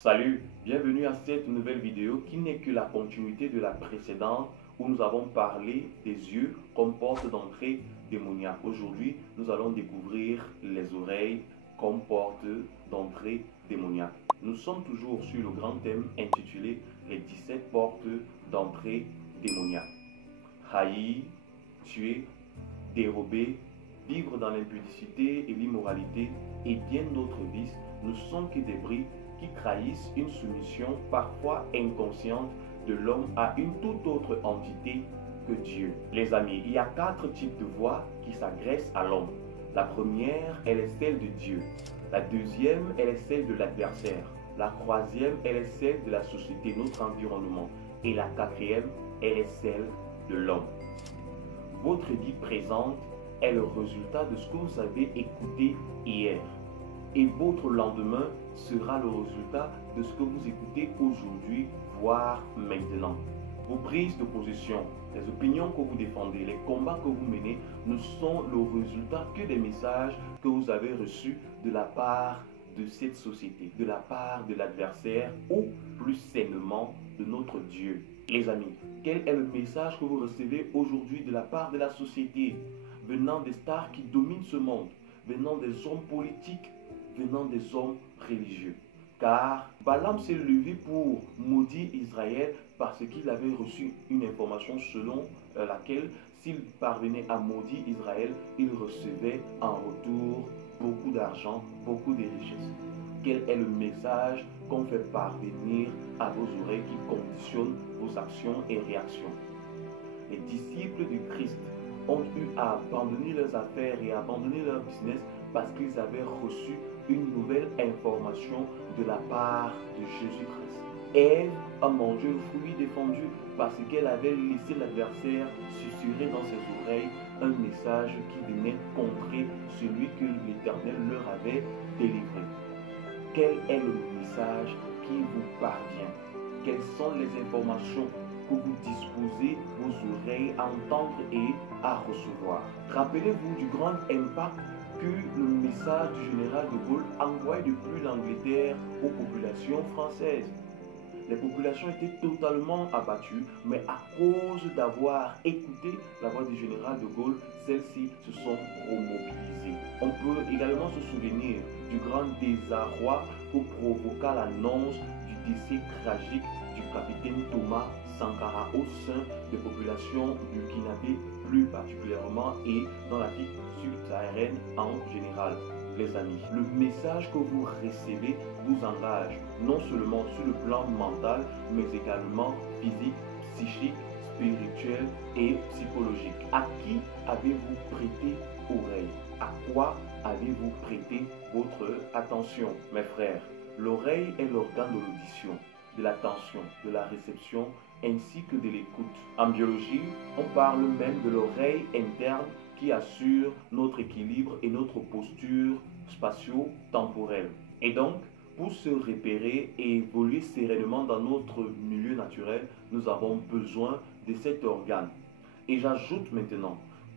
Salut, bienvenue à cette nouvelle vidéo qui n'est que la continuité de la précédente où nous avons parlé des yeux comme porte d'entrée démoniaque. Aujourd'hui, nous allons découvrir les oreilles comme porte d'entrée démoniaque. Nous sommes toujours sur le grand thème intitulé les 17 portes d'entrée démoniaque. Haïr, tuer, dérober, vivre dans l'impudicité et l'immoralité et bien d'autres vices ne sont que des bris qui trahissent une soumission parfois inconsciente de l'homme à une toute autre entité que Dieu. Les amis, il y a 4 types de voix qui s'agressent à l'homme. La première, elle est celle de Dieu. La deuxième, elle est celle de l'adversaire. La troisième, elle est celle de la société, notre environnement. Et la quatrième, elle est celle de l'homme. Votre vie présente est le résultat de ce que vous avez écouté hier. Et votre lendemain sera le résultat de ce que vous écoutez aujourd'hui, voire maintenant. Vos prises de position, les opinions que vous défendez, les combats que vous menez ne sont le résultat que des messages que vous avez reçus de la part de cette société, de la part de l'adversaire ou plus sainement de notre Dieu. Les amis, quel est le message que vous recevez aujourd'hui de la part de la société, venant des stars qui dominent ce monde, venant des hommes politiques, venant des hommes religieux? Car Balaam s'est levé pour maudire Israël parce qu'il avait reçu une information selon laquelle s'il parvenait à maudire Israël, il recevait en retour beaucoup d'argent, beaucoup de richesses. Quel est le message qu'on fait parvenir à vos oreilles qui conditionne vos actions et réactions? Les disciples du Christ ont eu à abandonner leurs affaires et abandonner leur business parce qu'ils avaient reçu une nouvelle information de la part de Jésus-Christ. Ève a mangé le fruit défendu parce qu'elle avait laissé l'adversaire susurrer dans ses oreilles un message qui venait contrer celui que l'Éternel leur avait délivré. Quel est le message qui vous parvient? Quelles sont les informations que vous disposez vos oreilles à entendre et à recevoir? Rappelez-vous du grand impact que le message du général de Gaulle envoyait depuis l'Angleterre aux populations françaises. Les populations étaient totalement abattues, mais à cause d'avoir écouté la voix du général de Gaulle, celles-ci se sont remobilisées. On peut également se souvenir du grand désarroi que provoqua l'annonce du décès tragique du capitaine Thomas Sankara au sein des populations burkinabées plus particulièrement et dans l'Afrique subsaharienne en général. Les amis, le message que vous recevez vous engage non seulement sur le plan mental, mais également physique, psychique, spirituel et psychologique. À qui avez-vous prêté oreille? À quoi avez-vous prêté votre attention? Mes frères, l'oreille est l'organe de l'audition, de l'attention, de la réception ainsi que de l'écoute. En biologie, on parle même de l'oreille interne qui assure notre équilibre et notre posture spatio-temporelle. Et donc, pour se repérer et évoluer sereinement dans notre milieu naturel, nous avons besoin de cet organe. Et j'ajoute maintenant,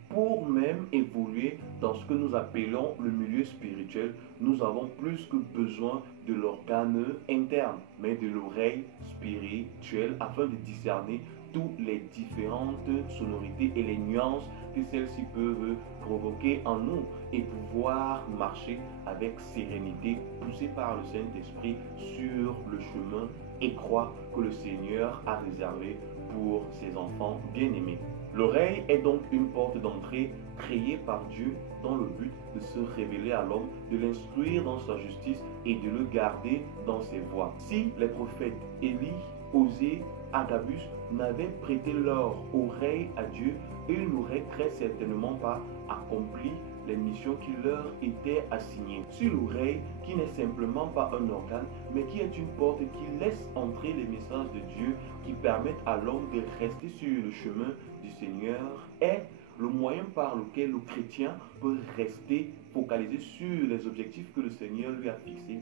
pour même évoluer dans ce que nous appelons le milieu spirituel, nous avons plus que besoin de l'organe interne, mais de l'oreille spirituelle afin de discerner toutes les différentes sonorités et les nuances que celles-ci peuvent provoquer en nous et pouvoir marcher avec sérénité, poussé par le Saint-Esprit sur le chemin étroit que le Seigneur a réservé pour ses enfants bien-aimés. L'oreille est donc une porte d'entrée créée par Dieu dans le but de se révéler à l'homme, de l'instruire dans sa justice et de le garder dans ses voies. Si les prophètes Élie, Osée, Agabus n'avaient prêté leur oreille à Dieu, ils n'auraient très certainement pas accompli les missions qui leur étaient assignées. Sur l'oreille, qui n'est simplement pas un organe, mais qui est une porte qui laisse entrer les messages de Dieu, qui permettent à l'homme de rester sur le chemin du Seigneur, est le moyen par lequel le chrétien peut rester focalisé sur les objectifs que le Seigneur lui a fixés.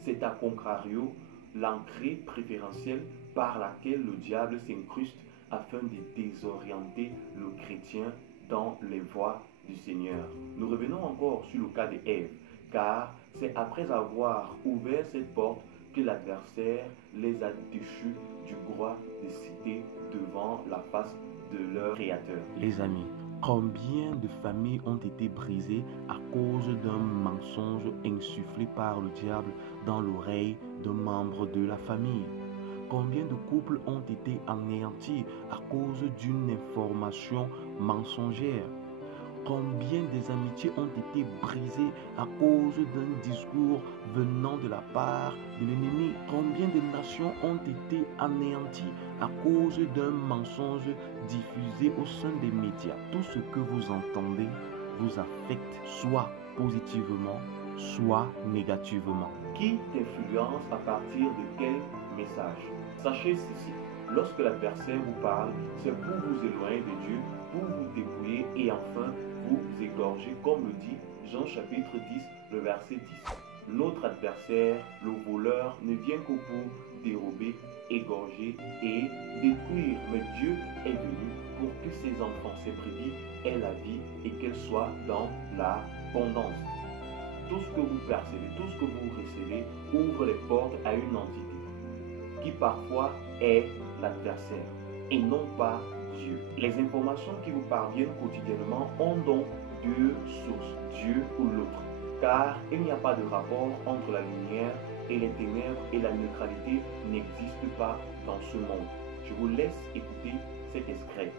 C'est à contrario l'entrée préférentielle par laquelle le diable s'incruste afin de désorienter le chrétien dans les voies du Seigneur. Nous revenons encore sur le cas d'Ève, car c'est après avoir ouvert cette porte que l'adversaire les a déchus du droit de citer devant la face de leur Créateur. Les amis, combien de familles ont été brisées à cause d'un mensonge insufflé par le diable dans l'oreille d'un membre de la famille? Combien de couples ont été anéantis à cause d'une information mensongère? Combien des amitiés ont été brisées à cause d'un discours venant de la part de l'ennemi? Combien de nations ont été anéanties à cause d'un mensonge diffusé au sein des médias? Tout ce que vous entendez vous affecte soit positivement, soit négativement. Qui t'influence à partir de quel message? Sachez ceci, lorsque l'adversaire vous parle, c'est pour vous éloigner de Dieu, pour vous dépouiller et enfin vous égorger, comme le dit Jean chapitre 10, le verset 10. Notre adversaire, le voleur, ne vient que pour dérober, égorger et détruire. Mais Dieu est venu pour que ses enfants, ses brebis, aient la vie et qu'elles soient dans l'abondance. Tout ce que vous percevez, tout ce que vous recevez ouvre les portes à une entité qui parfois est l'adversaire et non pas Dieu. Les informations qui vous parviennent quotidiennement ont donc deux sources, Dieu ou l'autre, car il n'y a pas de rapport entre la lumière et les ténèbres et la neutralité n'existe pas dans ce monde. Je vous laisse écouter cet extrait.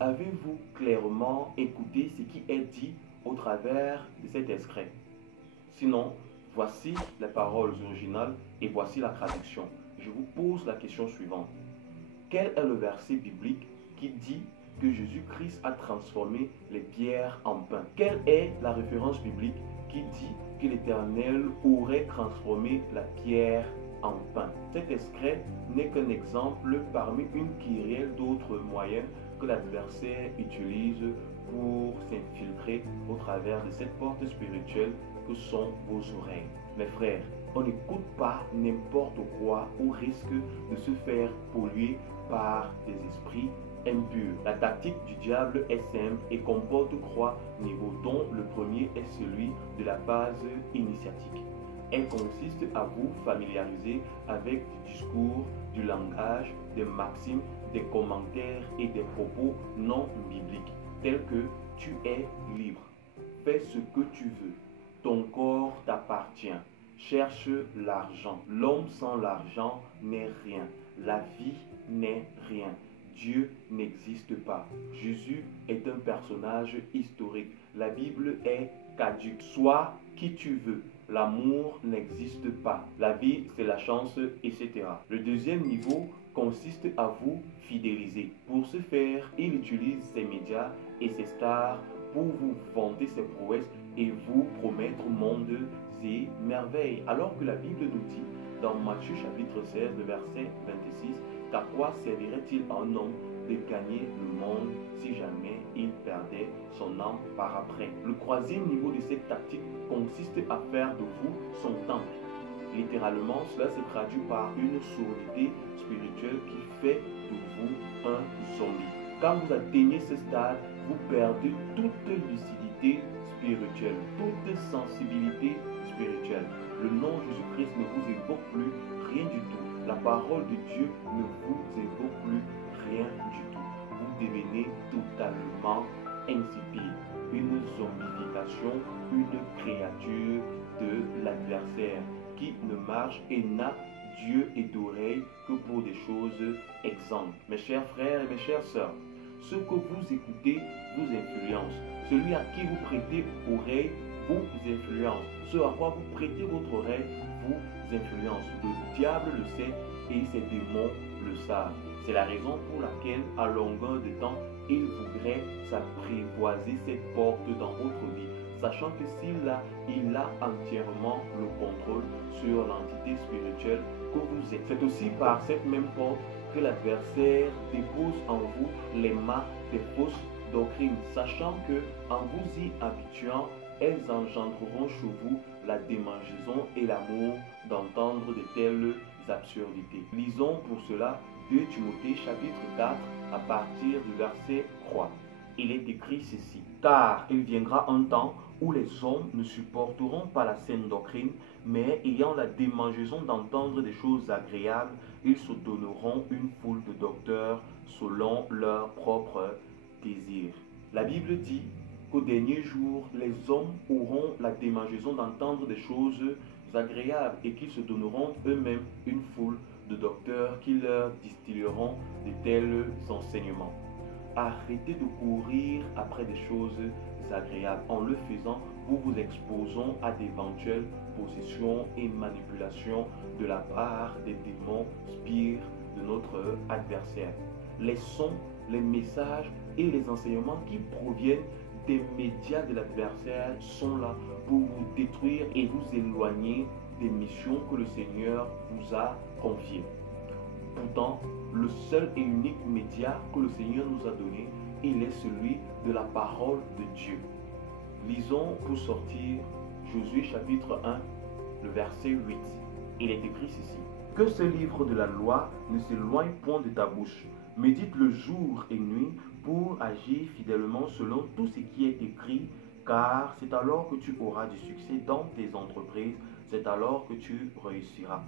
Avez-vous clairement écouté ce qui est dit au travers de cet extrait? Sinon, voici les paroles originales et voici la traduction. Je vous pose la question suivante. Quel est le verset biblique qui dit que Jésus-Christ a transformé les pierres en pain? Quelle est la référence biblique qui dit que l'Éternel aurait transformé la pierre en pain? Cet extrait n'est qu'un exemple parmi une kyrielle d'autres moyens que l'adversaire utilise pour s'infiltrer au travers de cette porte spirituelle que sont vos oreilles. Mes frères, on n'écoute pas n'importe quoi au risque de se faire polluer par des esprits impurs. La tactique du diable est simple et comporte trois niveaux, dont le premier est celui de la phase initiatique. Elle consiste à vous familiariser avec du discours, du langage, des maximes, des commentaires et des propos non bibliques, tels que tu es libre, fais ce que tu veux, ton corps t'appartient, cherche l'argent, l'homme sans l'argent n'est rien, la vie n'est rien, Dieu n'existe pas, Jésus est un personnage historique, la Bible est caduque, sois qui tu veux, l'amour n'existe pas, la vie c'est la chance, etc. Le deuxième niveau consiste à vous fidéliser. Pour ce faire, il utilise ses médias et ses stars pour vous vanter ses prouesses et vous promettre mondes et merveilles. Alors que la Bible nous dit dans Matthieu chapitre 16, le verset 26, qu'à quoi servirait-il à un homme de gagner le monde si jamais il perdait son âme par après? Le troisième niveau de cette tactique consiste à faire de vous son temple. Littéralement, cela se traduit par une sourdité spirituelle qui fait de vous un zombie. Quand vous atteignez ce stade, vous perdez toute lucidité spirituelle, toute sensibilité spirituelle. Le nom Jésus-Christ ne vous évoque plus rien du tout. La parole de Dieu ne vous évoque plus rien du tout. Vous devenez totalement insipide. Une zombification, une créature de l'adversaire qui ne marche et n'a d'yeux et d'oreilles que pour des choses exemptes. Mes chers frères et mes chères sœurs, ce que vous écoutez vous influence. Celui à qui vous prêtez oreille vous influence. Ce à quoi vous prêtez votre oreille vous influence. Le diable le sait et ses démons le savent. C'est la raison pour laquelle, à longueur de temps, il voudrait s'apprivoiser cette porte dans votre vie, sachant que il a entièrement le contrôle sur l'entité spirituelle que vous êtes. C'est aussi par cette même porte que l'adversaire dépose en vous les marques des fausses doctrines, sachant que en vous y habituant, elles engendreront chez vous la démangeaison et l'amour d'entendre de telles absurdités. Lisons pour cela 2 Timothée chapitre 4 à partir du verset 3. Il est écrit ceci: car il viendra un temps où les hommes ne supporteront pas la saine doctrine, mais ayant la démangeaison d'entendre des choses agréables, ils se donneront une foule de docteurs selon leurs propres désirs. La Bible dit qu'au dernier jour, les hommes auront la démangeaison d'entendre des choses agréables et qu'ils se donneront eux-mêmes une foule de docteurs qui leur distilleront de tels enseignements. Arrêtez de courir après des choses agréables. En le faisant, vous vous exposons à d'éventuelles possessions et manipulations de la part des démons spires de notre adversaire. Les sons, les messages et les enseignements qui proviennent des médias de l'adversaire sont là pour vous détruire et vous éloigner des missions que le Seigneur vous a confiées. Pourtant, le seul et unique média que le Seigneur nous a donné, il est celui de la parole de Dieu. Lisons pour sortir Josué chapitre 1, le verset 8. Il est écrit ceci: que ce livre de la loi ne s'éloigne point de ta bouche. Médite-le jour et nuit pour agir fidèlement selon tout ce qui est écrit, car c'est alors que tu auras du succès dans tes entreprises, c'est alors que tu réussiras.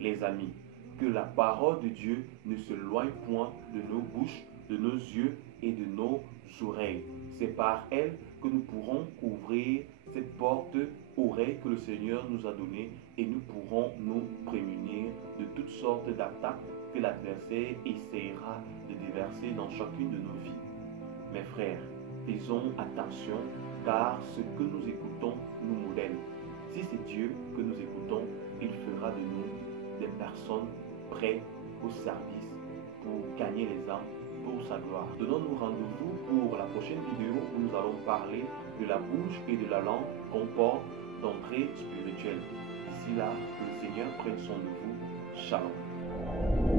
Les amis, que la parole de Dieu ne s'éloigne point de nos bouches, de nos yeux et de nos oreilles. C'est par elle que nous pourrons ouvrir cette porte oreille que le Seigneur nous a donnée et nous pourrons nous prémunir de toutes sortes d'attaques que l'adversaire essaiera de déverser dans chacune de nos vies. Mes frères, faisons attention car ce que nous écoutons nous modèle. Si c'est Dieu que nous écoutons, il fera de nous des personnes prêtes au service pour gagner les âmes pour sa gloire. Donnons-nous rendez-vous pour la prochaine vidéo où nous allons parler de la bouche et de la langue qu'on porte d'entrée spirituelle. D'ici là, que le Seigneur prenne soin de vous. Shalom.